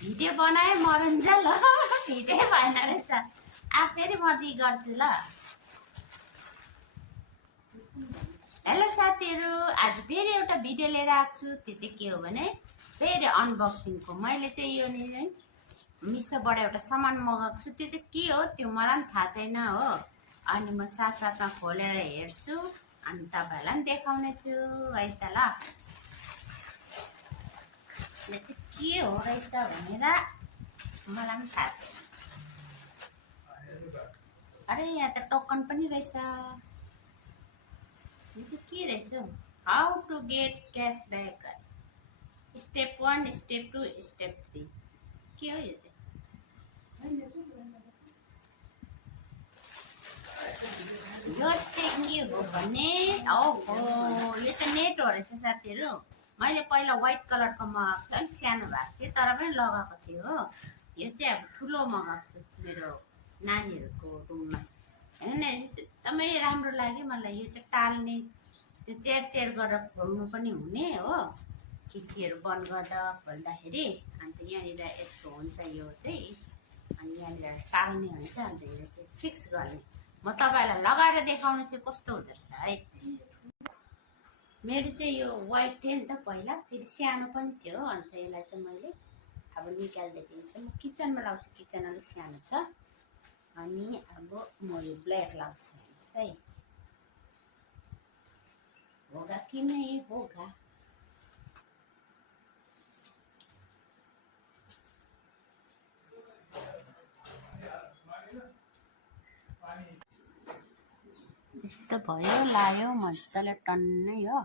Video बनाए मरुन्जेल video भएन रहेछ। फेरि म गर्छु ल। हेलो साथीहरू, आज फेरि एउटा भिडियो लिएर आएको छु। त्यो चाहिँ के हो भने फेरि अनबक्सिङको। मैले चाहिँ यो नि मिसोबाट एउटा सामान मगाएको छु। त्यो चाहिँ के हो त्यो मलाई पनि थाहा छैन हो। अनि म साथसाथमा खोलेर हेर्छु अनि तपाईँहरूलाई पनि देखाउने छु है त ल। यो चाहिँ के हो रहेछ भनेर मलाई पनि थाहा छैन। अरे यहाँ त टोकन पनि रहेछ। यो चाहिँ के रहेछ? How to get cashback, step 1, step 2, step 3। के हो यो चाहिँ? यो चाहिँ के हो भने ओहो यो त नेट हो रहेछ साथीहरू। मैले पहिला व्हाइट कलरको मगाएको थिएँ, अलिक सानो भएको थियो तर पनि लगाएको थियो हो। यो चाहिँ अब ठुलो मगाएको छु मेरो नानीहरूको रुममा। होइन एकदमै राम्रो लाग्यो मलाई। यो चाहिँ टाल्ने, त्यो चेयर गरेर खोल्नु पनि हुने हो। खिड्कीहरू बन्द गर्दा खोल्दाखेरि अन्त यहाँनिर यस्तो हुन्छ यो चाहिँ। अनि यहाँनिर टाल्ने हुन्छ, अन्त यो चाहिँ फिक्स गर्ने। म तपाईँहरूलाई लगाएर देखाउनु चाहिँ कस्तो हुँदो रहेछ है। मेरो चाहिँ यो व्हाइट थियो नि त पहिला, फेरि सानो पनि थियो। अन्त यसलाई चाहिँ मैले अब निकालिदिएको छु। म किचनमा लाउँछु, किचन अलिक सानो छ। अनि अब म यो ब्ल्याक लाउँछु हेर्नुहोस् है। होगा कि नहीं होगा। यस्तो भयो, लायो मजाले टन्नै हो।